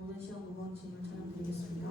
모든 시험 무거운 짐을 찬양드리겠습니다.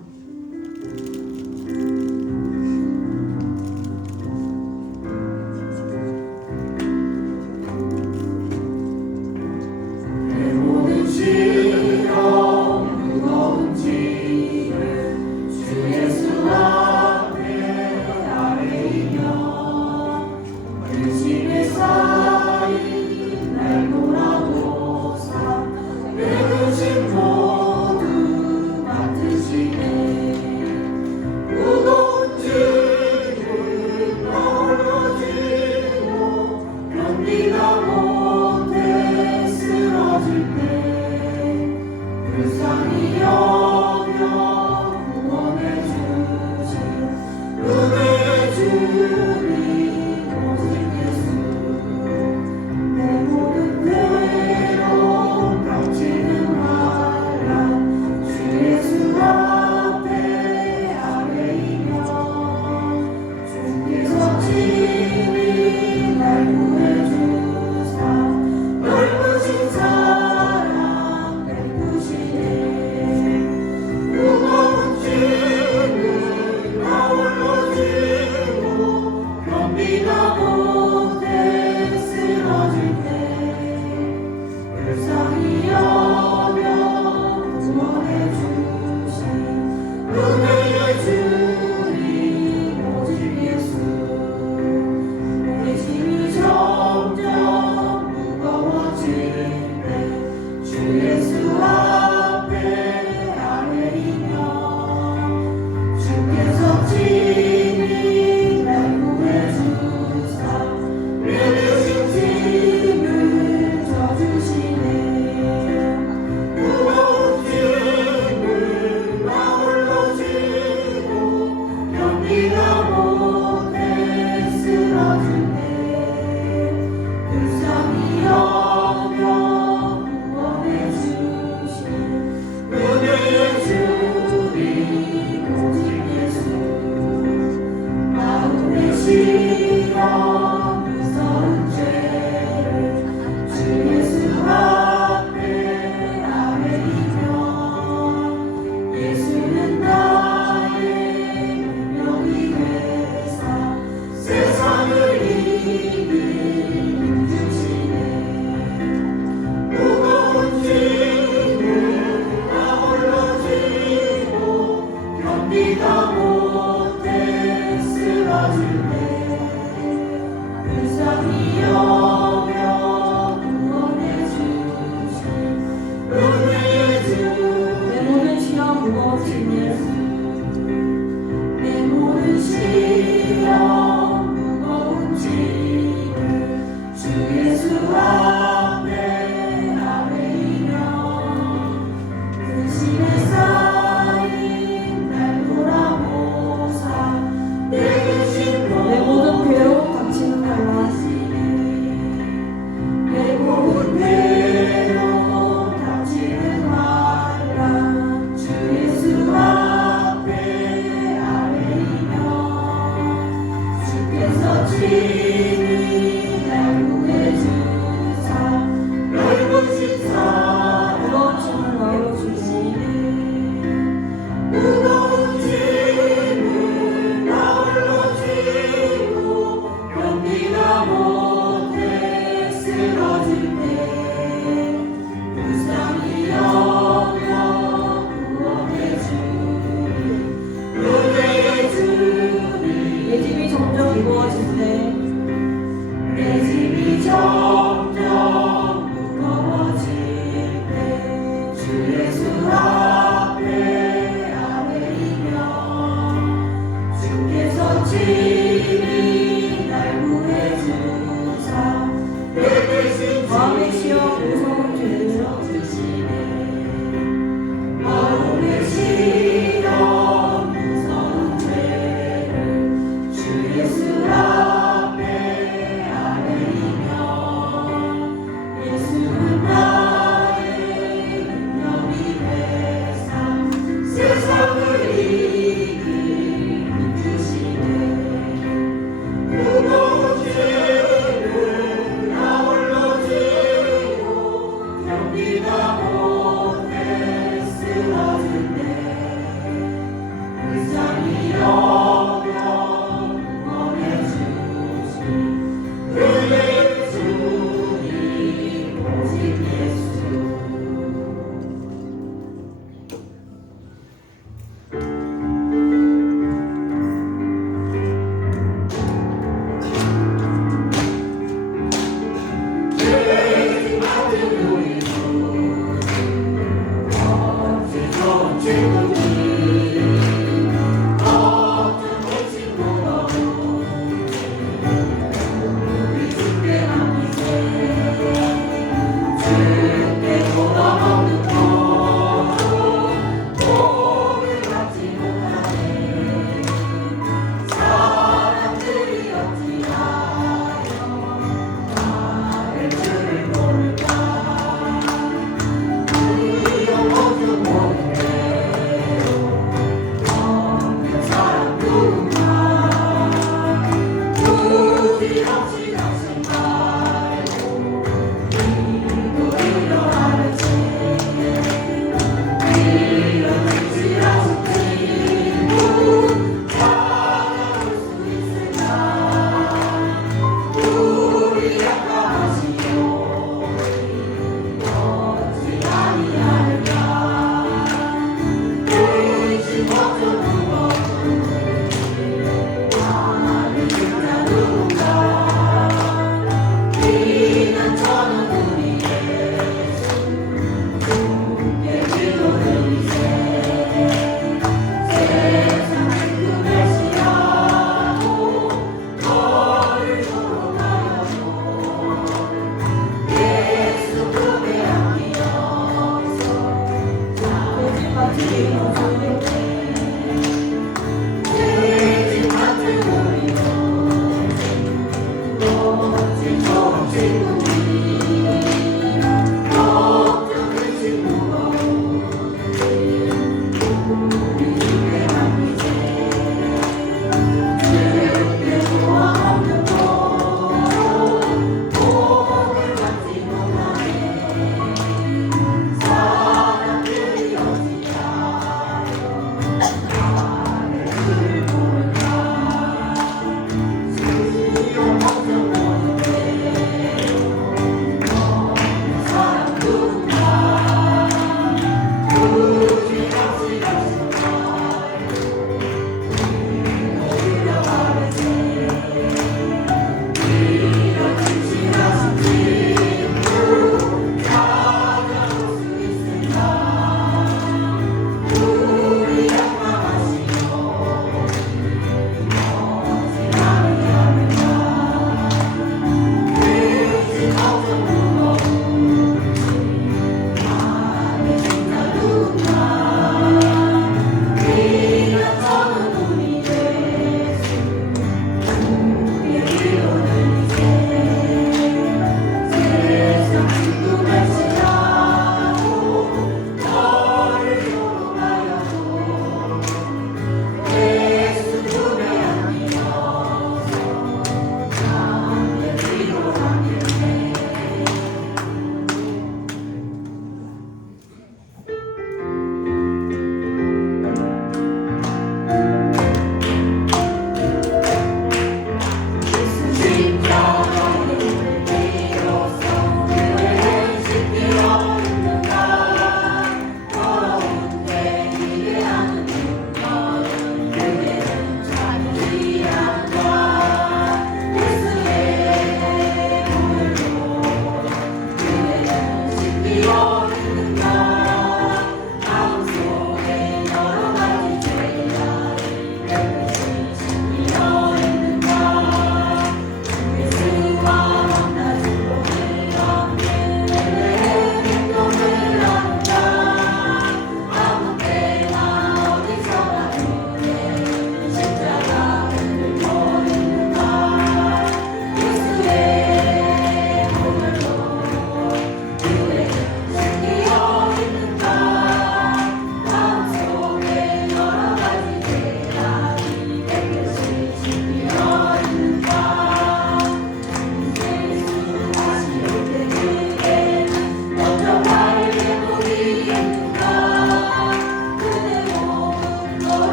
예수는 나의 능력이 되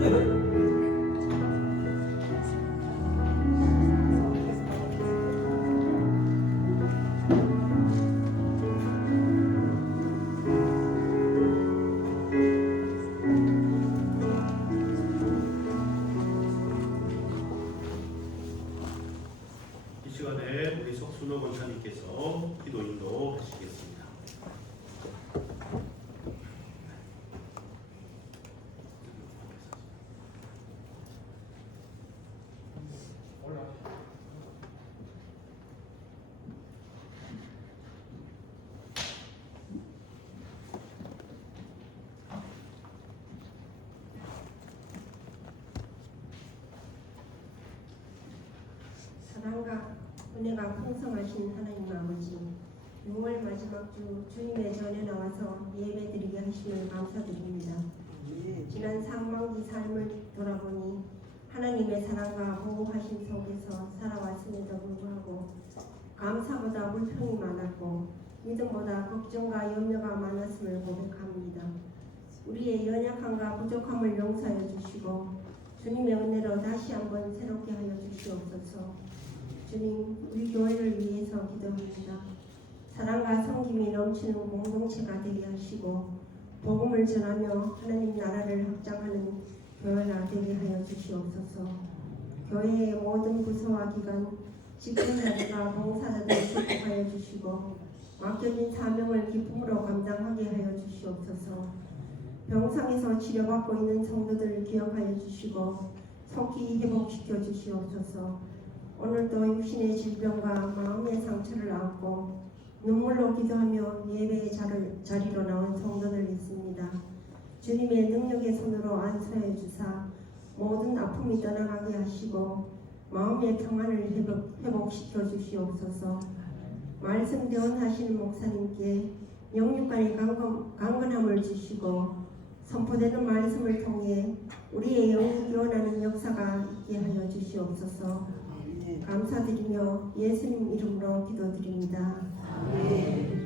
이 시간에 우리 석순호 권사님께서 기도 인도하시겠습니다. 사랑과 은혜가 풍성하신 하나님 아버지, 6월 마지막 주 주님의 전에 나와서 예배드리게 하심을 감사드립니다. 지난 상반기 삶을 돌아보니 하나님의 사랑과 보호하심 속에서 살아왔음에도 불구하고 감사보다 불평이 많았고 믿음보다 걱정과 염려가 많았음을 고백합니다. 우리의 연약함과 부족함을 용서하여 주시고 주님의 은혜로 다시 한번 새롭게 하여 주시옵소서. 주님, 우리 교회를 위해서 기도합니다. 사랑과 섬김이 넘치는 공동체가 되게 하시고 복음을 전하며 하나님 나라를 확장하는 교회가 되게 하여 주시옵소서. 교회의 모든 부서와 기관, 직분자들과 봉사자들을 축복하여 주시고 맡겨진 사명을 기쁨으로 감당하게 하여 주시옵소서. 병상에서 치료받고 있는 성도들을 기억하여 주시고 속히 회복시켜 주시옵소서. 오늘도 육신의 질병과 마음의 상처를 안고 눈물로 기도하며 예배의 자리로 나온 성도들 있습니다. 주님의 능력의 손으로 안수해 주사 모든 아픔이 떠나가게 하시고 마음의 평안을 회복시켜 주시옵소서. 말씀 대언하시는 목사님께 영육간의 강건함을 주시고 선포되는 말씀을 통해 우리의 영이 깨어나는 역사가 있게 하여 주시옵소서. 감사드리며 예수님 이름으로 기도드립니다. 아멘.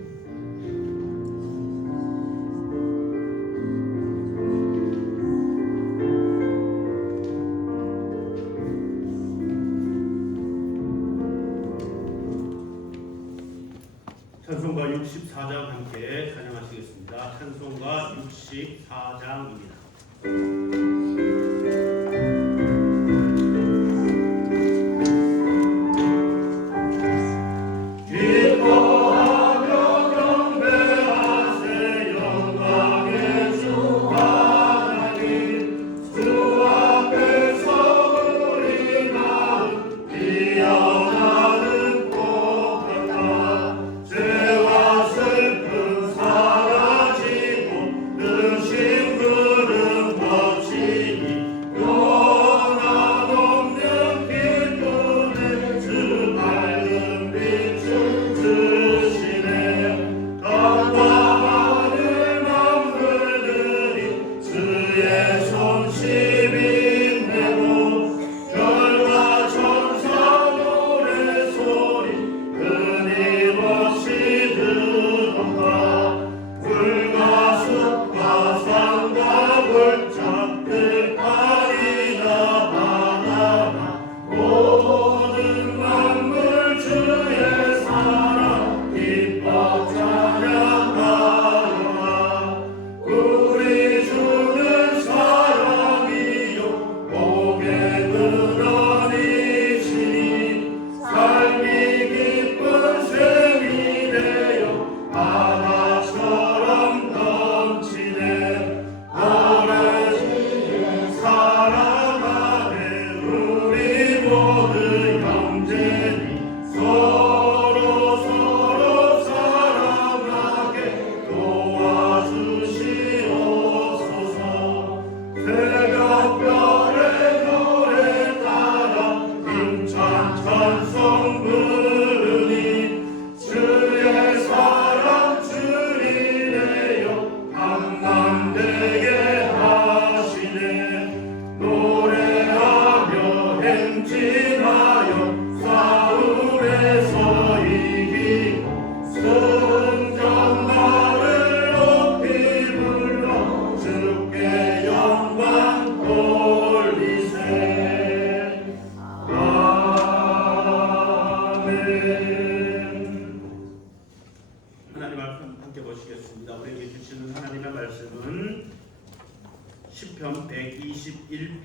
찬송가 64장 함께 찬양하시겠습니다. 찬송가 64장입니다. 죄와 슬픔 사라지고 그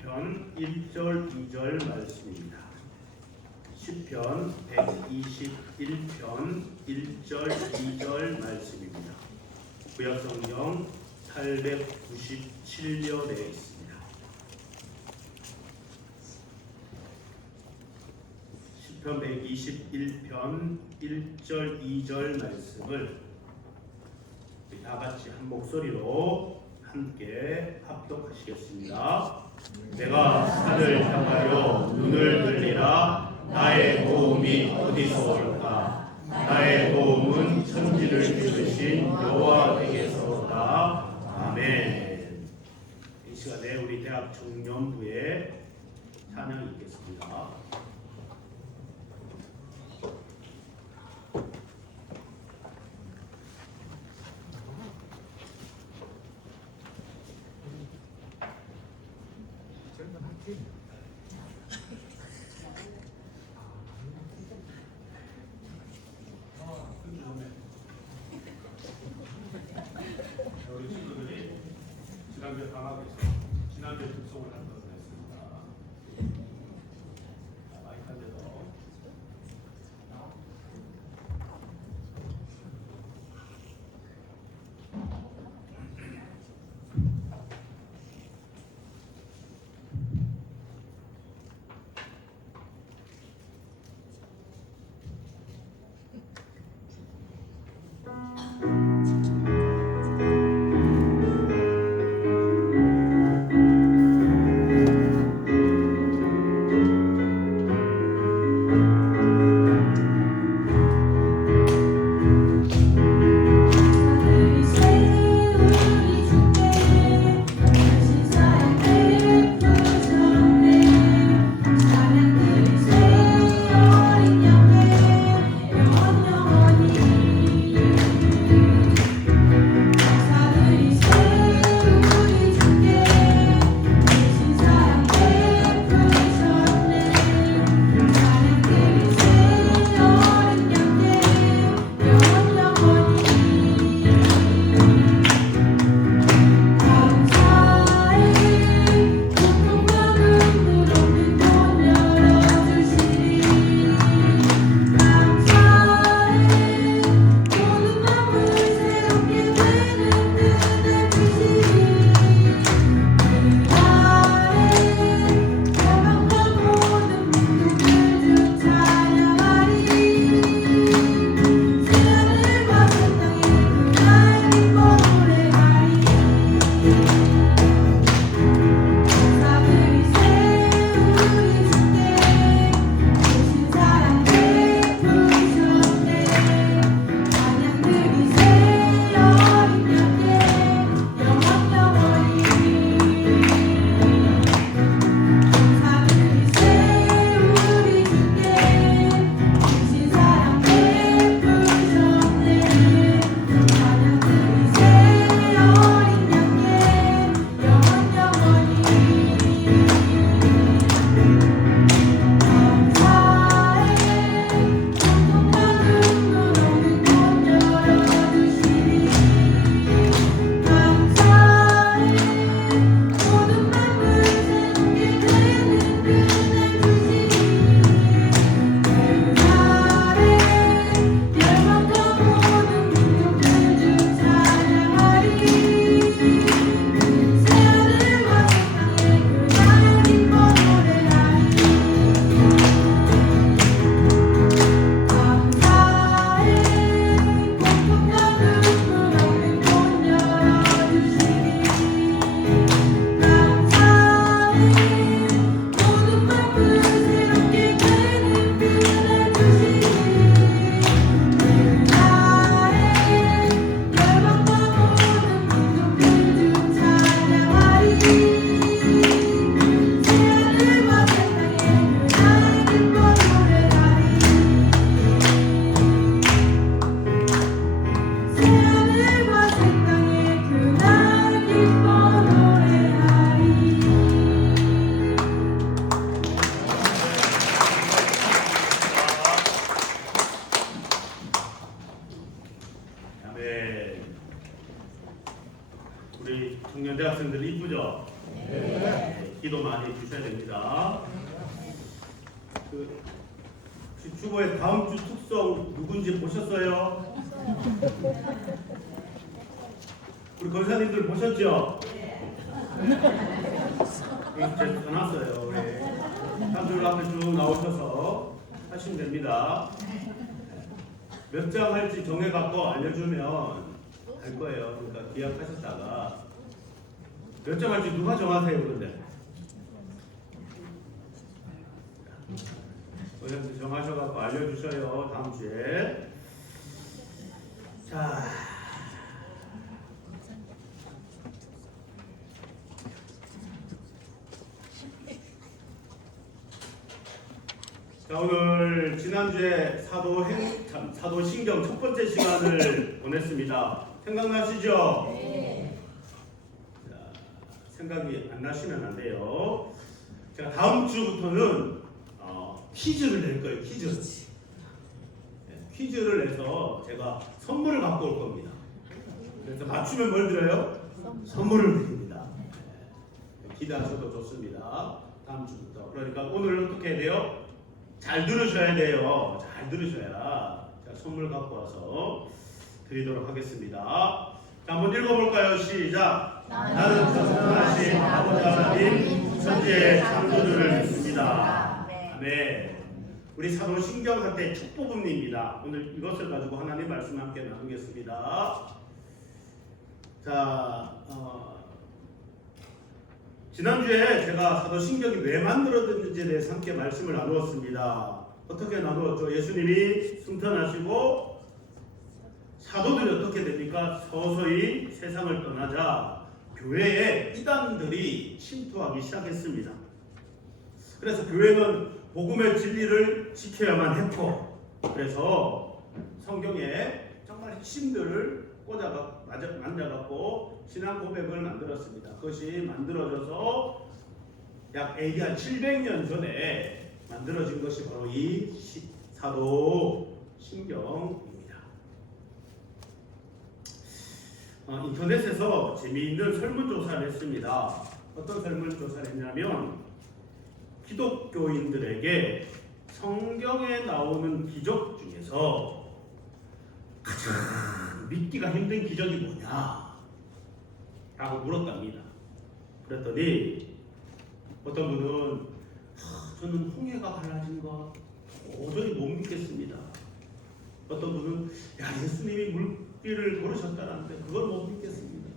120편 1절 2절 말씀입니다. 시편 121편 1절 2절 말씀입니다. 구약성경 897년에 있습니다. 시편 121편 1절 2절 말씀을 다 같이 한 목소리로 함께 합독하시겠습니다. 내가 산을 향하여 눈을 들리라. 나의 도움이 어디서 올까? 나의 도움은 천지를 지으신 여호와에게서다. 아멘. 이 시간에 우리 대학 청년부의 찬양이 있겠습니다. 우리 친구들이 지난주에 방학에서 지난주에 특송을 한다고 했습니다. 마이크 한 대 더. 주셔야 됩니다. 주보의 다음 주 특성 누군지 보셨어요? 우리 권사님들 보셨죠? 이제 전화왔어요. 우리 사람들 앞에 쭉 나오셔서 하시면 됩니다. 몇 장 할지 정해갖고 알려주면 할 거예요. 그러니까 기약하셨다가 몇 장 할지 누가 정하세요? 그런데 의원님 정하셔갖고 알려주셔요. 다음 주에. 자. 오늘 지난주에 사도신경 첫 번째 시간을 보냈습니다. 생각나시죠? 네. 자, 생각이 안 나시면 안 돼요. 제가 다음 주부터는 퀴즈를 낼 거예요. 퀴즈를 내서 제가 선물을 갖고 올 겁니다. 그래서 맞추면 뭘 드려요? 선물을 드립니다. 기대하셔도 좋습니다. 다음 주부터. 그러니까 오늘 어떻게 해야 돼요? 잘 들으셔야 돼요. 잘 들으셔야 제가 선물 갖고 와서 드리도록 하겠습니다. 자, 한번 읽어볼까요? 시작. 나는 전능하신 아버지 하나님 천지의 창조주를 믿습니다. 아멘. 우리 사도신경 한때 첫 부분입니다. 오늘 이것을 가지고 하나님 말씀 함께 나누겠습니다. 자, 지난주에 제가 사도신경이 왜 만들어졌는지에 대해서 함께 말씀을 나누었습니다. 어떻게 나누었죠? 예수님이 승천하시고 사도들이 어떻게 됩니까? 서서히 세상을 떠나자 교회에 이단들이 침투하기 시작했습니다. 그래서 교회는 복음의 진리를 지켜야만 했고, 그래서 성경에 정말 핵심들을 만져갖고 신앙 고백을 만들었습니다. 그것이 만들어져서 약 AD 한 700년 전에 만들어진 것이 바로 이 사도신경입니다. 인터넷에서 재미있는 설문조사를 했습니다. 어떤 설문조사를 했냐면 기독교인들에게 성경에 나오는 기적 중에서 가장 믿기가 힘든 기적이 뭐냐? 라고 물었답니다. 그랬더니 어떤 분은 저는 홍해가 갈라진 거 도저히 못 믿겠습니다. 어떤 분은 예수님이 물길을 걸으셨다는데 그걸 못 믿겠습니다.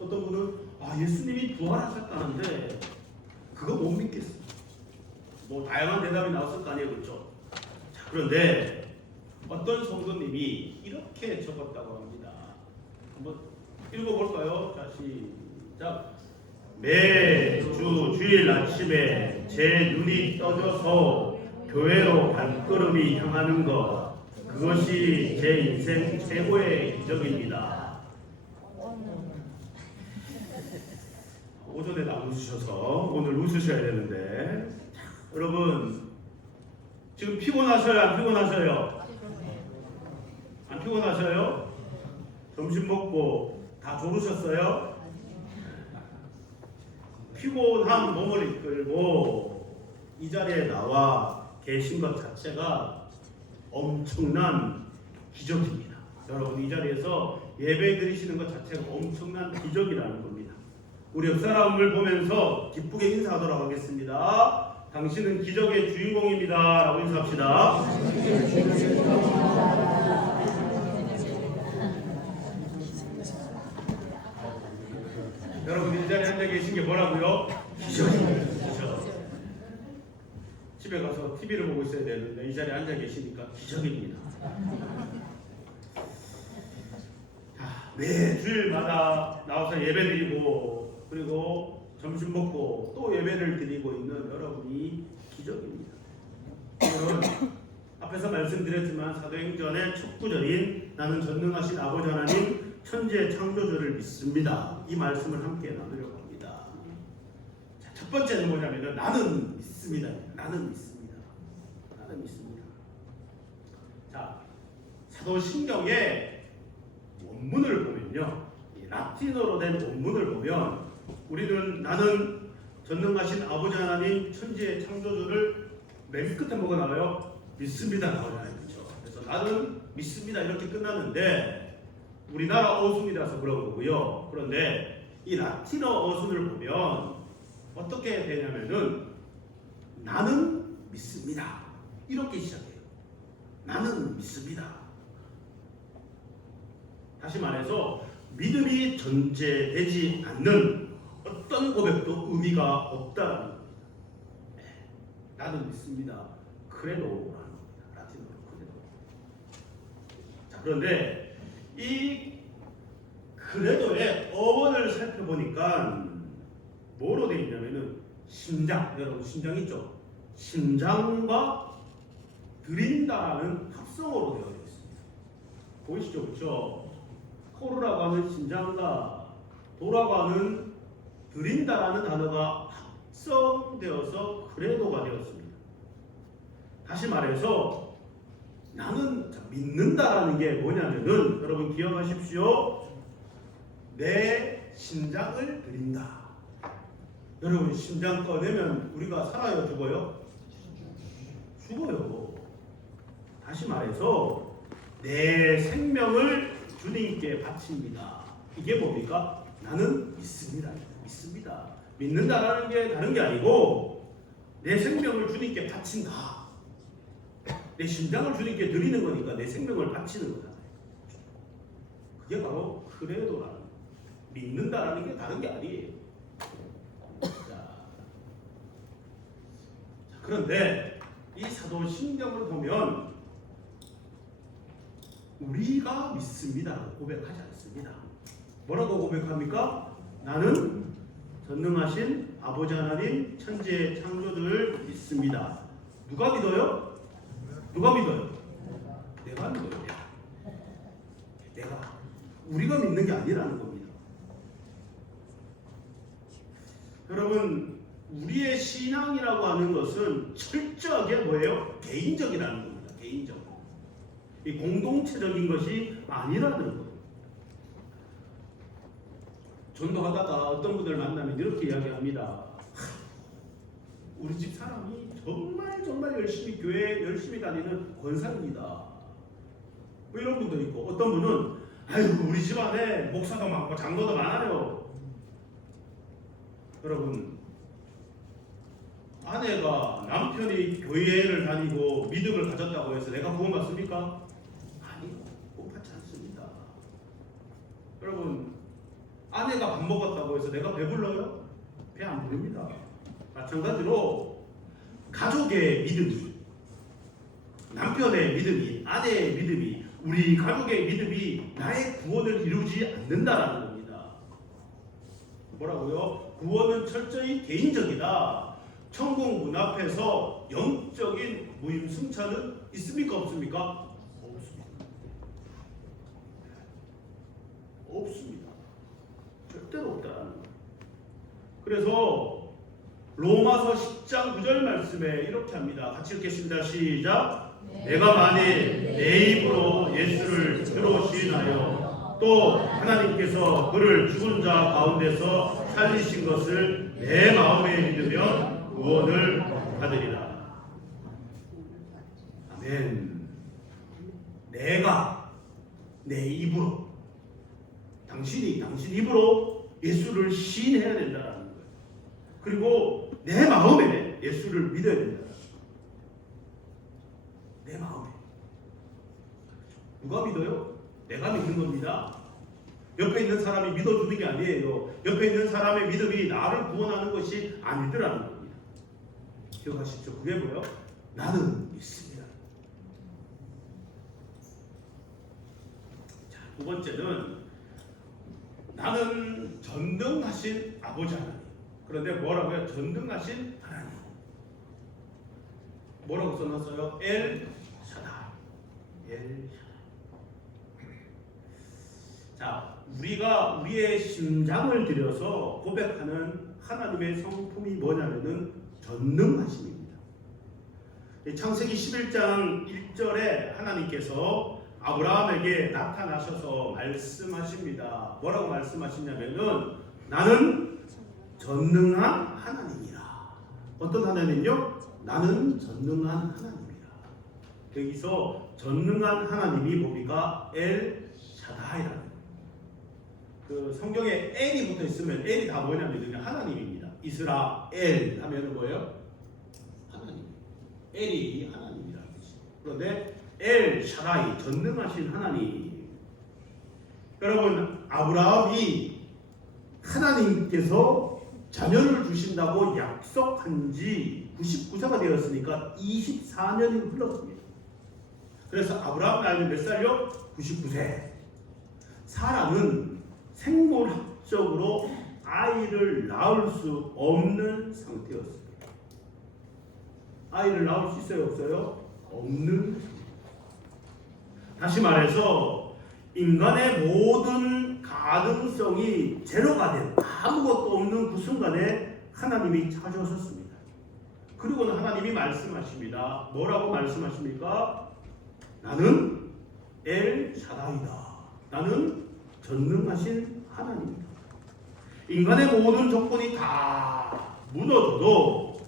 어떤 분은 예수님이 부활하셨다는데 그거 못 믿겠습니다. 뭐 다양한 대답이 나왔을 거 아니에요, 그렇죠? 자, 그런데 어떤 성도님이 이렇게 적었다고 합니다. 한번 읽어볼까요? 자, 시작. 매주 주일 아침에 제 눈이 떠져서 교회로 발걸음이 향하는 것, 그것이 제 인생 최고의 기적입니다. 오전에 안 웃으셔서 오늘 웃으셔야 되는데, 여러분 지금 피곤하셔요? 안 피곤하셔요? 안 피곤하셔요? 점심 먹고 다 졸으셨어요? 피곤한 몸을 이끌고 이 자리에 나와 계신 것 자체가 엄청난 기적입니다. 여러분 이 자리에서 예배 드리시는 것 자체가 엄청난 기적이라는 겁니다. 우리 옆 사람을 보면서 기쁘게 인사하도록 하겠습니다. 당신은 기적의 주인공입니다. 라고 인사합시다. 여러분 이 자리에 앉아 계신 게 뭐라고요? 기적입니다. 집에 가서 TV를 보고 있어야 되는데 이 자리에 앉아 계시니까 기적입니다. 매 주일마다 나와서 예배드리고 그리고 점심 먹고 또 예배를 드리고 있는 여러분이 기적입니다. 오늘은 앞에서 말씀드렸지만 사도행전의 첫 구절인 나는 전능하신 아버지 하나님 천지의 창조주를 믿습니다. 이 말씀을 함께 나누려고 합니다. 자, 첫 번째는 뭐냐면 나는 믿습니다. 나는 믿습니다. 나는 믿습니다. 자, 사도신경의 원문을 보면요, 라틴어로 된 원문을 보면 우리는 나는 전능하신 아버지 하나님 천지의 창조주를 맨 끝에 뭐가 나와요? 믿습니다 나오잖아요. 그렇죠? 그래서 나는 믿습니다 이렇게 끝났는데 우리나라 어순이라서 그런 거고요. 그런데 이 라틴어 어순을 보면 어떻게 되냐면은 나는 믿습니다 이렇게 시작해요. 나는 믿습니다. 다시 말해서 믿음이 전제되지 않는 어떤 고백도 의미가 없다는 겁니다. 나는 믿습니다. 크레도라는 겁니다. 라틴어로 크레도. 자, 그런데 이 크레도의 어원을 살펴보니까 뭐로 되어 있냐면은 심장, 여러분 심장 있죠? 심장과 드린다라는 합성어로 되어 있습니다. 보이시죠? 그렇죠? 코르라고 하는 심장과 도라고 하는 드린다라는 단어가 합성되어서 크레도가 되었습니다. 다시 말해서 나는 믿는다라는 게 뭐냐면은 여러분 기억하십시오. 내 심장을 드린다. 여러분 심장 꺼내면 우리가 살아요 죽어요? 죽어요. 다시 말해서 내 생명을 주님께 바칩니다. 이게 뭡니까? 나는 믿습니다. 믿습니다. 믿는다라는 게 다른 게 아니고 내 생명을 주님께 바친다. 내 심장을 주님께 드리는 거니까 내 생명을 바치는 거잖아요. 그게 바로 크레도라는 거예요. 믿는다라는 게 다른 게 아니에요. 그런데 이 사도신경을 보면 우리가 믿습니다 고백하지 않습니다. 뭐라고 고백합니까? 나는 전능하신 아버지 하나님 천지의 창조주를 믿습니다. 누가 믿어요? 누가 믿어요? 내가 믿어요. 내가. 우리가 믿는 게 아니라는 겁니다. 여러분 우리의 신앙이라고 하는 것은 철저하게 뭐예요? 개인적이라는 겁니다. 개인적. 이 공동체적인 것이 아니라는 거예요. 전도하다가 어떤 분들 만나면 이렇게 이야기합니다. 우리 집 사람이 정말 열심히 교회 열심히 다니는 권사입니다. 뭐 이런 분도 있고 어떤 분은 아이고 우리 집안에 목사도 많고 장로도 많아요. 여러분 아내가 남편이 교회를 다니고 믿음을 가졌다고 해서 내가 구원받습니까? 아니요. 구원받지 않습니다. 여러분 아내가 밥 먹었다고 해서 내가 배불러요? 배 안 부릅니다. 마찬가지로 가족의 믿음이 남편의 믿음이 아내의 믿음이 우리 가족의 믿음이 나의 구원을 이루지 않는다라는 겁니다. 뭐라고요? 구원은 철저히 개인적이다. 천국 문 앞에서 영적인 무임승차는 있습니까? 없습니까? 없습니다. 없습니다. 절대로 없다라는 거예요. 그래서 로마서 10장 9절 말씀에 이렇게 합니다. 같이 읽겠습니다. 시작. 내가 만일 내 입으로 예수를 주로 시인하여 또 하나님께서 그를 죽은 자 가운데서 살리신 것을 내 마음에 믿으면 구원을 받으리라. 아멘. 내가 내 입으로 당신 입으로 예수를 시인해야 된다라는 거예요. 그리고 내 마음에 예수를 믿어야 된다. 내 마음에. 누가 믿어요? 내가 믿는 겁니다. 옆에 있는 사람이 믿어주는 게 아니에요. 옆에 있는 사람의 믿음이 나를 구원하는 것이 아니더라는 겁니다. 기억하십시오. 그게 뭐예요? 나는 믿습니다. 자, 두 번째는 나는 전능하신 아버지 하나님. 그런데 뭐라고요? 전능하신 하나님. 뭐라고 써놨어요? 엘 샤다이. 엘 샤다이. 자, 우리가 우리의 심장을 들여서 고백하는 하나님의 성품이 뭐냐면은 전능하심입니다. 창세기 11장 1절에 하나님께서 아브라함에게 나타나셔서 말씀하십니다. 뭐라고 말씀하시냐면은 나는 전능한 하나님이라. 어떤 하나님요? 나는 전능한 하나님이라. 여기서 전능한 하나님이 뭡니까? 엘 샤다이라는. 그 성경에 엘이 붙어 있으면 엘이 다 뭐냐면 그냥 하나님입니다. 이스라엘 하면은 뭐예요? 하나님. 엘이 하나님이라는 뜻이에요. 그런데 엘 샤다이 전능하신 하나님. 여러분 아브라함이 하나님께서 자녀를 주신다고 약속한 지 99세가 되었으니까 24년이 흘렀습니다. 그래서 아브라함 나이는 몇 살요? 99세. 사라는 생물학적으로 아이를 낳을 수 없는 상태였습니다. 아이를 낳을 수 있어요? 없어요? 없는 상태. 다시 말해서 인간의 모든 가능성이 제로가 된 아무것도 없는 그 순간에 하나님이 찾아오셨습니다. 그리고는 하나님이 말씀하십니다. 뭐라고 말씀하십니까? 나는 엘 샤다이다. 나는 전능하신 하나님이다. 인간의 모든 조건이 다 무너져도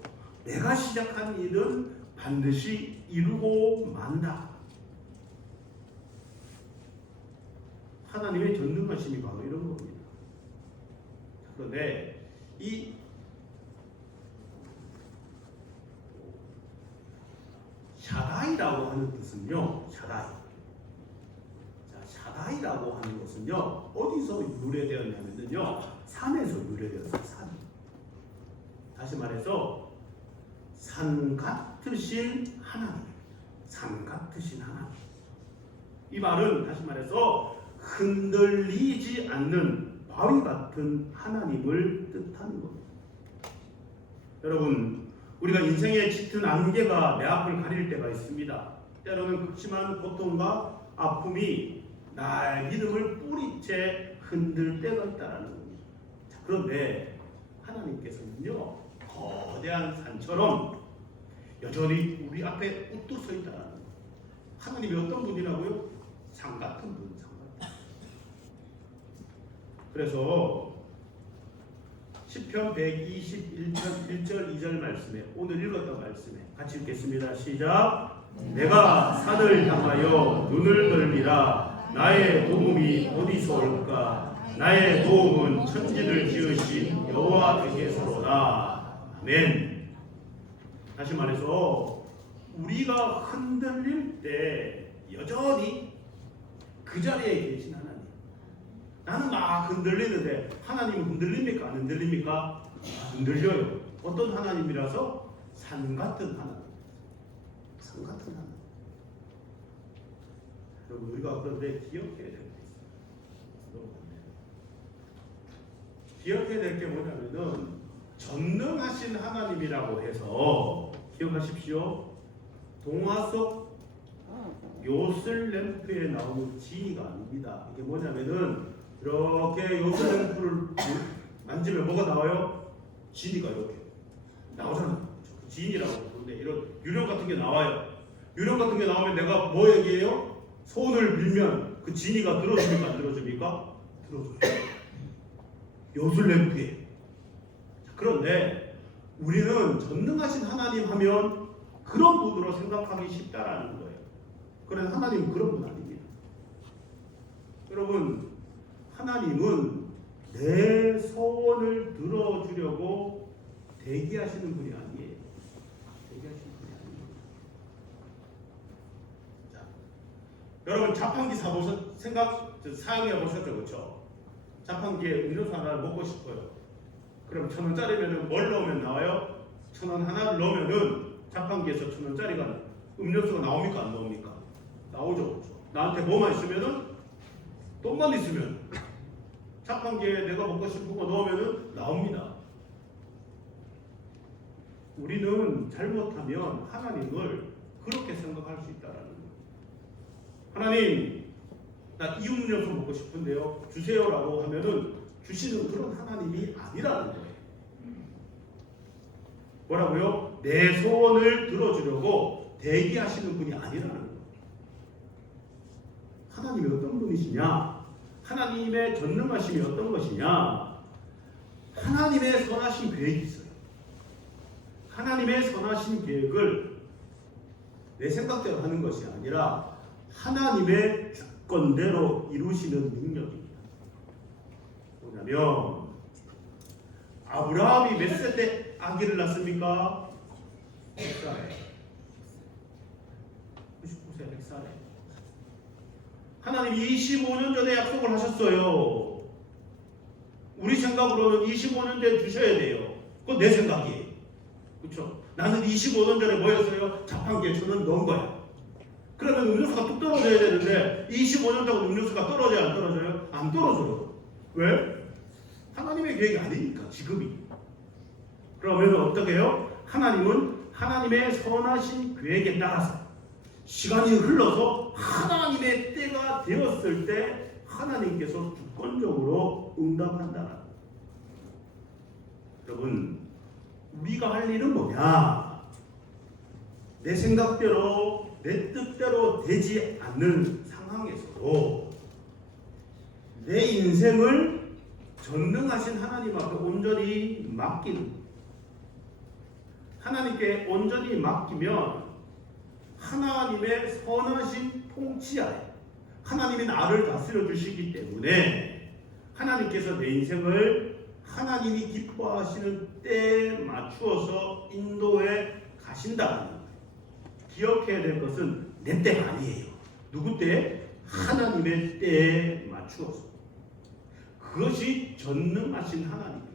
내가 시작한 일은 반드시 이루고 만다. 하나님의 전능하심이 바로 이런 겁니다. 그런데 이 샤다이라고 하는 뜻은요, 샤다이. 자, 샤다이라고 하는 것은요, 어디서 유래되었냐면요, 산에서 유래되었어요. 산. 다시 말해서 산 같으신 하나님. 산 같으신 하나님. 이 말은 다시 말해서 흔들리지 않는 바위 같은 하나님을 뜻하는 겁니다. 여러분, 우리가 인생의 짙은 안개가 내 앞을 가릴 때가 있습니다. 때로는 극심한 고통과 아픔이 나의 믿음을 뿌리채 흔들 때가 있다는 겁니다. 자, 그런데 하나님께서는요, 거대한 산처럼 여전히 우리 앞에 우뚝 서 있다는 겁니다. 하나님이 어떤 분이라고요? 산 같은 분, 산 같은. 그래서 시편 121편 1절 2절 말씀에 오늘 읽었던 말씀에 같이 읽겠습니다. 시작. 내가 산을 향하여 눈을 들리라. 나의 도움이 어디서 올까? 나의 도움은 천지를 지으신 여호와께서로다. 아멘. 다시 말해서 우리가 흔들릴 때 여전히 그 자리에 계신 하나님. 나는 막 흔들리는데 하나님은 흔들립니까? 안 흔들립니까? 흔들려요. 어떤 하나님이라서? 산 같은 하나님. 산 같은 하나님. 여러분 우리가 그런데 기억해야 될 게 있어요. 기억해야 될 게 뭐냐면은 전능하신 하나님이라고 해서 기억하십시오. 동화 속 요술 램프에 나오는 지니가 아닙니다. 이게 뭐냐면은 이렇게 요술 램프를 만지면 뭐가 나와요? 지니가 이렇게 나오잖아요. 지니라고 부르는데 이런 유령 같은 게 나와요. 유령 같은 게 나오면 내가 뭐 얘기해요? 손을 밀면 그 지니가 들어줍니까? 안 들어줍니까? 들어줘요. 요술 램프에. 그런데 우리는 전능하신 하나님 하면 그런 분으로 생각하기 쉽다라는 거예요. 그런데 하나님은 그런 분 아닙니다. 여러분, 하나님은 내 소원을 들어주려고 대기하시는 분이 아니에요. 대기하시는 분이 아니에요. 자, 여러분 자판기 사용해 보셨죠, 그렇죠? 자판기에 음료수 하나를 먹고 싶어요. 그럼 1,000원짜리면은 뭘 넣으면 나와요? 1,000원 하나를 넣으면은 자판기에서 1,000원짜리가 음료수가 나옵니까, 안 나옵니까? 나오죠, 그렇죠? 나한테 뭐만 있으면은 돈만 있으면 자판기에 내가 먹고 싶은 거 넣으면은 나옵니다. 우리는 잘못하면 하나님을 그렇게 생각할 수 있다라는 거예요. 하나님, 나 이 음료수 먹고 싶은데요, 주세요라고 하면은 주시는 그런 하나님이 아니라는 거예요. 뭐라고요? 내 소원을 들어주려고 대기하시는 분이 아니라는 거예요. 하나님이 어떤 분이시냐? 하나님의 전능하심이 어떤 것이냐? 하나님의 선하신 계획이 있어요. 하나님의 선하신 계획을 내 생각대로 하는 것이 아니라 하나님의 주권대로 이루시는 능력입니다. 뭐냐면 아브라함이 몇 세 때 아기를 낳습니까? 100살에. 99세 100살에. 하나님이 25년 전에 약속을 하셨어요. 우리 생각으로는 25년 전에 주셔야 돼요. 그건 내 생각이에요. 그렇죠? 나는 25년 전에 뭐였어요? 자판기에 저는 넣은 거야. 그러면 음료수가 뚝 떨어져야 되는데 25년 전에 음료수가 떨어져요? 안 떨어져요? 안 떨어져요. 왜? 하나님의 계획이 아니니까 지금이. 그러면 어떻게 해요? 하나님은 하나님의 선하신 계획에 따라서 시간이 흘러서 하나님의 때가 되었을 때 하나님께서 주권적으로 응답한다. 여러분, 우리가 할 일은 뭐냐? 내 생각대로 내 뜻대로 되지 않는 상황에서도 내 인생을 전능하신 하나님 앞에 온전히 맡기는, 하나님께 온전히 맡기면 하나님의 선하신 통치하에 하나님이 나를 다스려 주시기 때문에 하나님께서 내 인생을 하나님이 기뻐하시는 때에 맞추어서 인도해 가신다는 거예요. 기억해야 될 것은 내 때가 아니에요. 누구 때? 하나님의 때에 맞추어서. 그것이 전능하신 하나님입니다.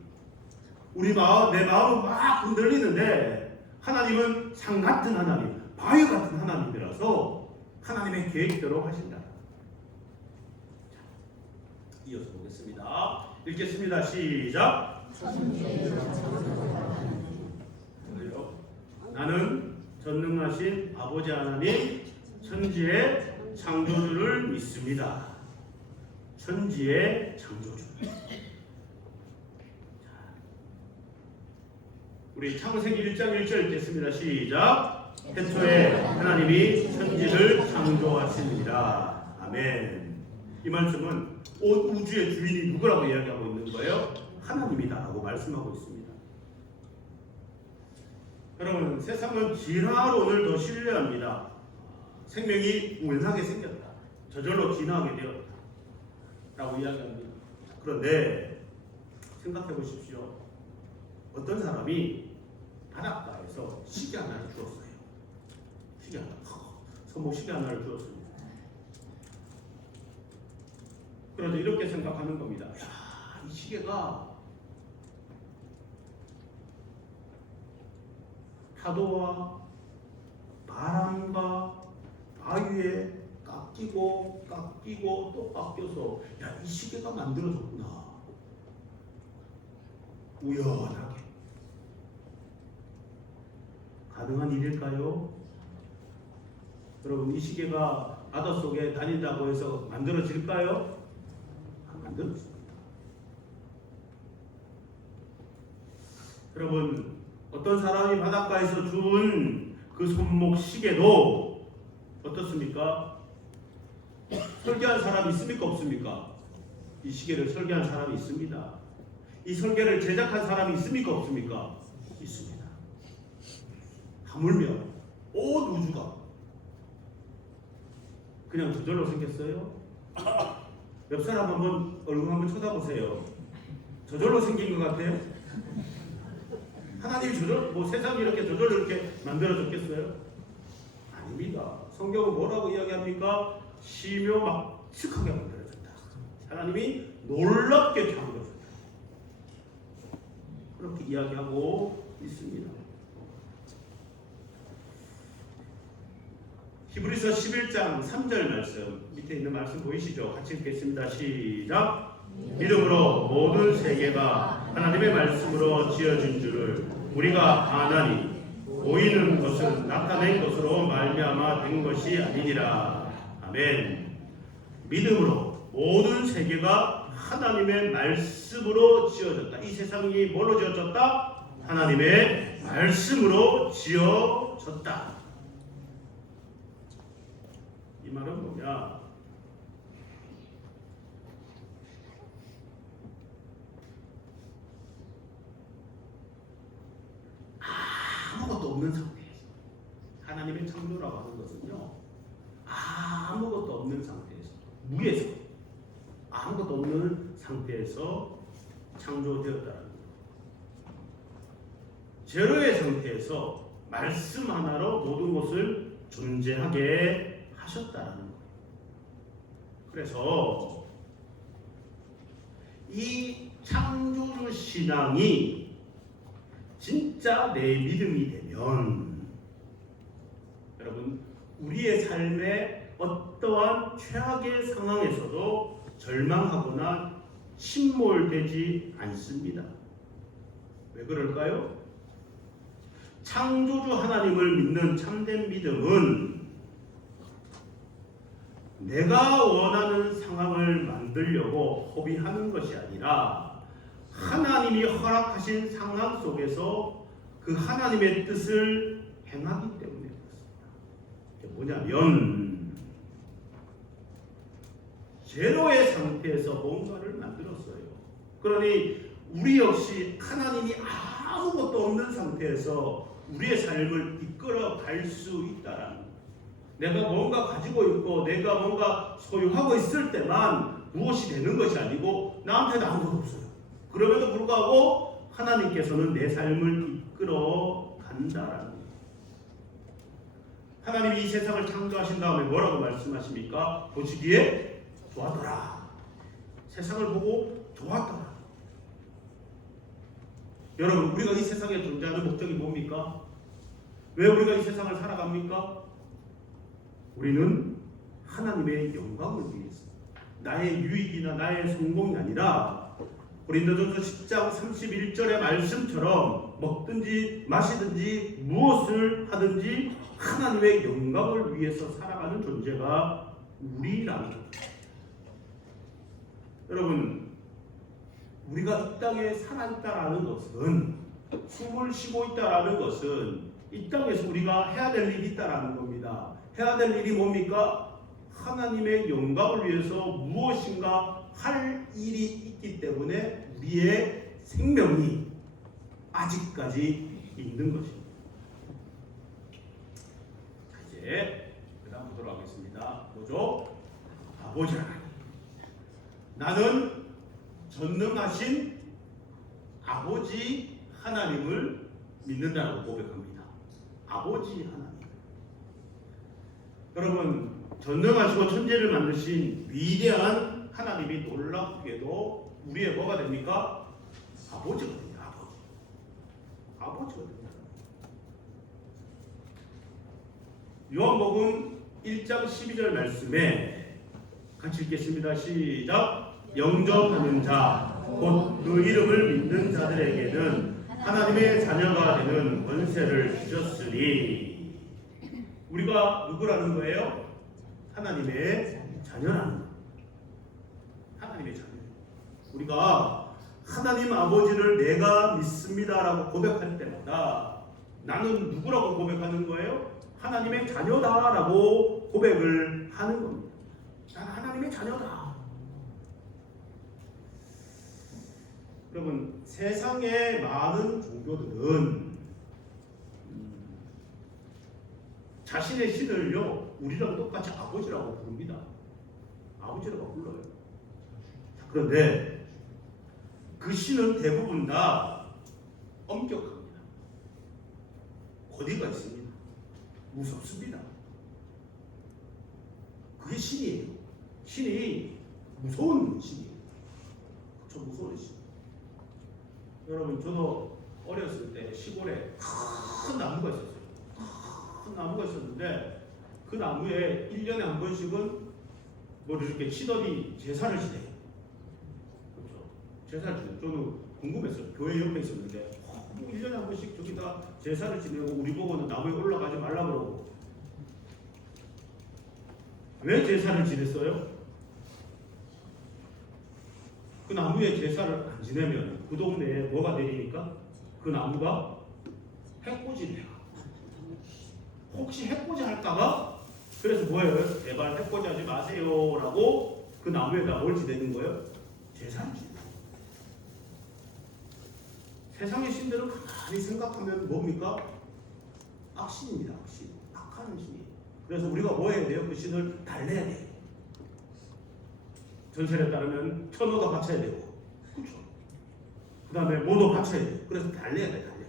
내 마음은 막 흔들리는데 하나님은 상 같은 하나님, 바위 같은 하나님이라서 하나님의 계획대로 하신다. 자, 이어서 보겠습니다. 읽겠습니다. 시작. 나는 전능하신 아버지 하나님, 천지의 창조주를 믿습니다. 천지의 창조주. 우리 창세기 1장 1절 읽겠습니다. 시작. 태초에 하나님이 천지를 창조하시니라. 아멘. 이 말씀은 온 우주의 주인이 누구라고 이야기하고 있는 거예요? 하나님이다라고 말씀하고 있습니다. 여러분, 세상은 진화론을 더 신뢰합니다. 생명이 우연하게 생겼다, 저절로 진화하게 되었다 라고 이야기합니다. 그런데 생각해 보십시오. 어떤 사람이 바닷가에서 시계 하나를 주었어요. 시계 하나, 손목 시계 하나를 주었습니다. 그런데 이렇게 생각하는 겁니다. 야, 이 시계가 파도와 바람과 바위에 깎이고 또 깎여서, 야, 이 시계가 만들어졌구나. 우연하게. 가능한 일일까요? 여러분, 이 시계가 바닷속에 다닌다고 해서 만들어질까요? 안 만들어집니다. 여러분, 어떤 사람이 바닷가에서 준 그 손목 시계도 어떻습니까? 설계한 사람이 있습니까? 없습니까? 이 시계를 설계한 사람이 있습니다. 이 설계를 제작한 사람이 있습니까? 없습니까? 있습니다. 하물며 온 우주가 그냥 저절로 생겼어요? 옆 사람 한번 얼굴 한번 쳐다보세요. 저절로 생긴 것 같아요? 하나님이 세상이 이렇게 저절로 이렇게 만들어졌겠어요? 아닙니다. 성경은 뭐라고 이야기합니까? 시묘막측하게 만들어졌다. 하나님이 놀랍게 만들어졌다. 그렇게 이야기하고 있습니다. 히브리서 11장 3절 말씀, 밑에 있는 말씀 보이시죠? 같이 읽겠습니다. 시작. 믿음으로 모든 세계가 하나님의 말씀으로 지어진 줄을 우리가 아나니 보이는 것은 나타낸 것으로 말미암아 된 것이 아니니라. 아멘. 믿음으로 모든 세계가 하나님의 말씀으로 지어졌다. 이 세상이 뭘로 지어졌다? 하나님의 말씀으로 지어졌다. 이 말은 뭐냐? 없는 상태에서 하나님의 창조라고 하는 것은요 아무것도 없는 상태에서 무에서 아무것도 없는 상태에서 창조되었다는 거예요. 제로의 상태에서 말씀 하나로 모든 것을 존재하게 하셨다는 거예요. 그래서 이 창조주 신앙이 진짜 내 믿음이 되면 여러분 우리의 삶의 어떠한 최악의 상황에서도 절망하거나 침몰되지 않습니다. 왜 그럴까요? 창조주 하나님을 믿는 참된 믿음은 내가 원하는 상황을 만들려고 허비하는 것이 아니라 하나님이 허락하신 상황 속에서 그 하나님의 뜻을 행하기 때문에 그렇습니다. 이게 뭐냐면 제로의 상태에서 뭔가를 만들었어요. 그러니 우리 역시 하나님이 아무것도 없는 상태에서 우리의 삶을 이끌어 갈 수 있다라는 거예요. 내가 뭔가 가지고 있고 내가 뭔가 소유하고 있을 때만 무엇이 되는 것이 아니고 나한테는 아무것도 없어요. 그럼에도 불구하고 하나님께서는 내 삶을 이끌어 간다라는 거예요. 하나님이 이 세상을 창조하신 다음에 뭐라고 말씀하십니까? 보시기에 좋았더라. 세상을 보고 좋았더라. 여러분 우리가 이 세상에 존재하는 목적이 뭡니까? 왜 우리가 이 세상을 살아갑니까? 우리는 하나님의 영광을 위해서 나의 유익이나 나의 성공이 아니라 고린도전서 10장 31절의 말씀처럼 먹든지 마시든지 무엇을 하든지 하나님의 영광을 위해서 살아가는 존재가 우리라는 거예요. 여러분 우리가 이 땅에 살아있다라는 것은 숨을 쉬고 있다라는 것은 이 땅에서 우리가 해야 될 일이 있다라는 겁니다. 해야 될 일이 뭡니까? 하나님의 영광을 위해서 무엇인가 할 일이 있기 때문에 우리의 생명이 아직까지 있는 것입니다. 이제 그 다음 보도록 하겠습니다. 뭐죠? 아버지 하나님. 나는 전능하신 아버지 하나님을 믿는다고 고백합니다. 아버지 하나님. 여러분 전능하시고 천지를 만드신 위대한 하나님이 놀랍게도 우리의 뭐가 됩니까? 아버지가 됩니다. 아버지가 됩니다. 요한복음 1장 12절 말씀에 같이 읽겠습니다. 시작. 영접하는 자 곧 그 이름을 믿는 자들에게는 하나님의 자녀가 되는 권세를 주셨으니 우리가 누구라는 거예요? 하나님의 자녀라는 거예요. 하나님의 자녀. 우리가 하나님 아버지를 내가 믿습니다라고 고백할 때마다 나는 누구라고 고백하는 거예요? 하나님의 자녀다라고 고백을 하는 겁니다. 나는 하나님의 자녀다. 여러분 세상의 많은 종교들은 자신의 신을요 우리랑 똑같이 아버지라고 부릅니다. 아버지라고 불러요. 그런데 그 신은 대부분 다 엄격합니다. 거리가 있습니다. 무섭습니다. 그게 신이에요. 신이 무서운 신이에요. 그렇죠, 무서운 신. 여러분 저도 어렸을 때 시골에 큰 나무가 있었어요. 큰 나무가 있었는데 그 나무에 1년에 한 번씩은 뭐 이렇게 시더니 제사를 지내요. 그렇죠. 제사를 지내요. 저는 궁금했어요. 교회 옆에 있었는데 1년에 한 번씩 저기다 제사를 지내고 우리 보고는 나무에 올라가지 말라 그러고. 왜 제사를 지냈어요? 그 나무에 제사를 안 지내면 그 동네에 뭐가 내리니까 그 나무가 해코지를 해요. 혹시 해코지 할까봐 그래서 뭐예요? 제발 해코지 하지 마세요라고 그 나무에다 뭘 지내는 거예요? 제사를 지내는 거예요. 세상의 신들은 가만히 생각하면 뭡니까? 악신입니다. 악신. 악한 신이. 그래서 우리가 뭐 해야 돼요? 그 신을 달래야 돼요. 전설에 따르면 천호가 바쳐야 되고, 그렇죠? 그 다음에 모도 바쳐야 돼요. 그래서 달래야 돼, 달래.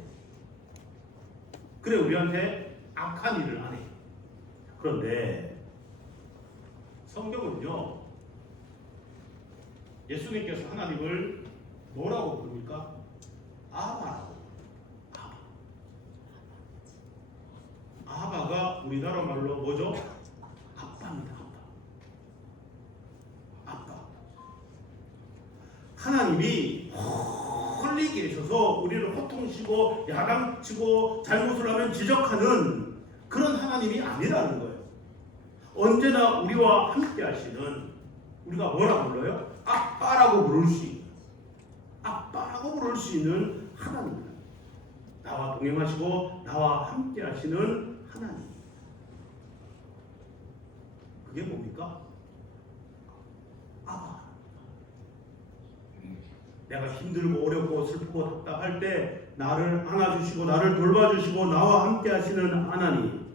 그래 우리한테 악한 일을 안 해. 그런데 성경은요, 예수님께서 하나님을 뭐라고 부릅니까? 아바라고. 아바가 우리나라 말로 뭐죠? 아빠입니다. 아빠. 하나님이 홀리 계셔서 우리를 호통치고 야당치고 잘못을 하면 지적하는 그런 하나님이 아니라는 거예요. 언제나 우리와 함께 하시는, 우리가 뭐라고 불러요? 아빠라고 부를 수 있는, 아빠라고 부를 수 있는 하나님. 나와 동행하시고 나와 함께 하시는 하나님. 그게 뭡니까? 아바. 내가 힘들고 어렵고 슬프고 답답할 때 나를 안아주시고 나를 돌봐주시고 나와 함께 하시는 하나님.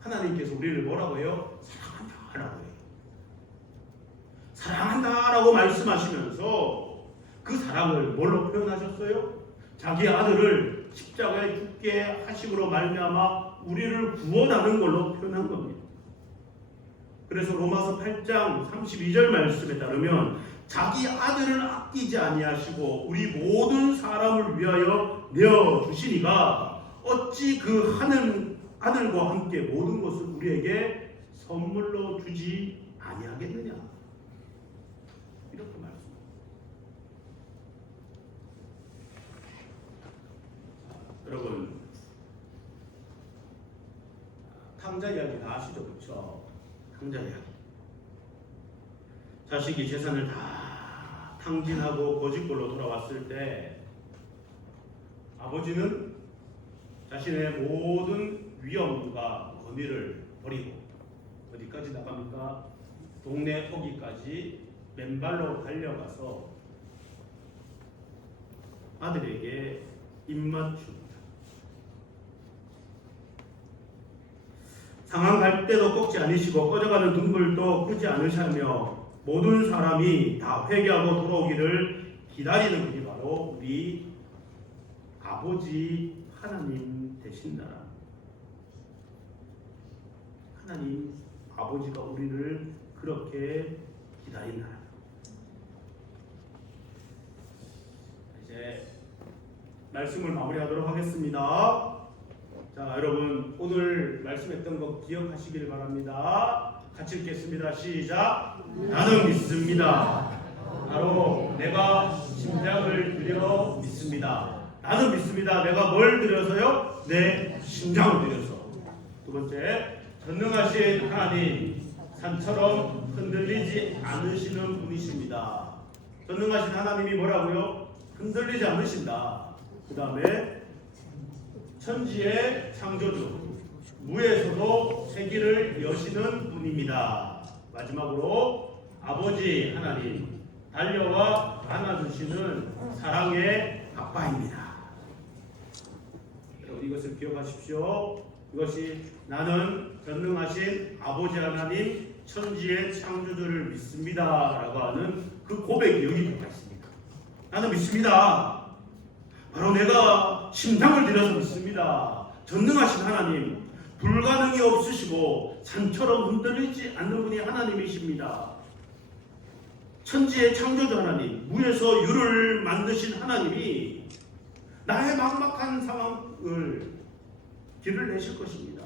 하나님께서 우리를 뭐라고 해요? 사랑한다라고 해요. 사랑한다라고 말씀하시면서 그 사랑을 뭘로 표현하셨어요? 자기 아들을 십자가에 죽게 하심으로 말미암아 우리를 구원하는 걸로 표현한 겁니다. 그래서 로마서 8장 32절 말씀에 따르면 자기 아들을 아끼지 아니하시고 우리 모든 사람을 위하여 내어 주시니가 어찌 그 하는 아들과 함께 모든 것을 우리에게 선물로 주지 아니하겠느냐, 이렇게 말씀합니다. 여러분, 탕자 이야기 다 아시죠? 그렇죠? 탕자 이야기. 자식이 재산을 다 탕진하고 거짓골로 돌아왔을 때 아버지는 자신의 모든 위험과 권위를 버리고 어디까지 나갑니까? 동네 어귀까지 맨발로 달려가서 아들에게 입맞춥니다. 상한 갈 때도 꺾지 않으시고 꺼져가는 등불도 끄지 않으시며 모든 사람이 다 회개하고 돌아오기를 기다리는 분이 바로 우리 아버지 하나님 되신다라. 하나님 아버지가 우리를 그렇게 기다린다. 이제 말씀을 마무리하도록 하겠습니다. 자, 여러분 오늘 말씀했던 거 기억하시길 바랍니다. 같이 읽겠습니다. 시작. 나는 믿습니다. 바로 내가 심장을 들여 믿습니다. 나는 믿습니다. 내가 뭘 들여서요? 내 심장을 들여서. 두 번째, 전능하신 하나님, 산처럼 흔들리지 않으시는 분이십니다. 전능하신 하나님이 뭐라고요? 흔들리지 않으신다. 그 다음에 천지의 창조주, 무에서도 세기를 여시는 분입니다. 마지막으로 아버지 하나님, 달려와 안아주시는 사랑의 아빠입니다. 여러분 이것을 기억하십시오. 이것이 나는 전능하신 아버지 하나님, 천지의 창조주를 믿습니다 라고 하는 그 고백이 여기 들어가 있습니다. 나는 믿습니다. 바로 내가 심장을 들여서 믿습니다. 전능하신 하나님, 불가능이 없으시고 산처럼 흔들리지 않는 분이 하나님이십니다. 천지의 창조주 하나님, 무에서 유를 만드신 하나님이 나의 막막한 상황을 길을 내실 것입니다.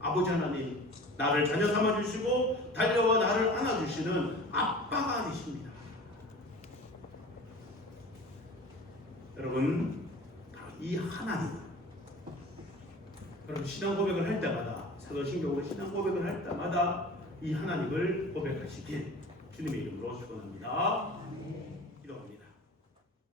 아버지 하나님, 나를 자녀 삼아주시고 달려와 나를 안아주시는 아빠가 되십니다. 여러분, 이 하나님, 여러분 신앙 고백을 할 때마다, 사도신경으로 신앙 고백을 할 때마다 이 하나님을 고백하시길 주님의 이름으로 축원합니다.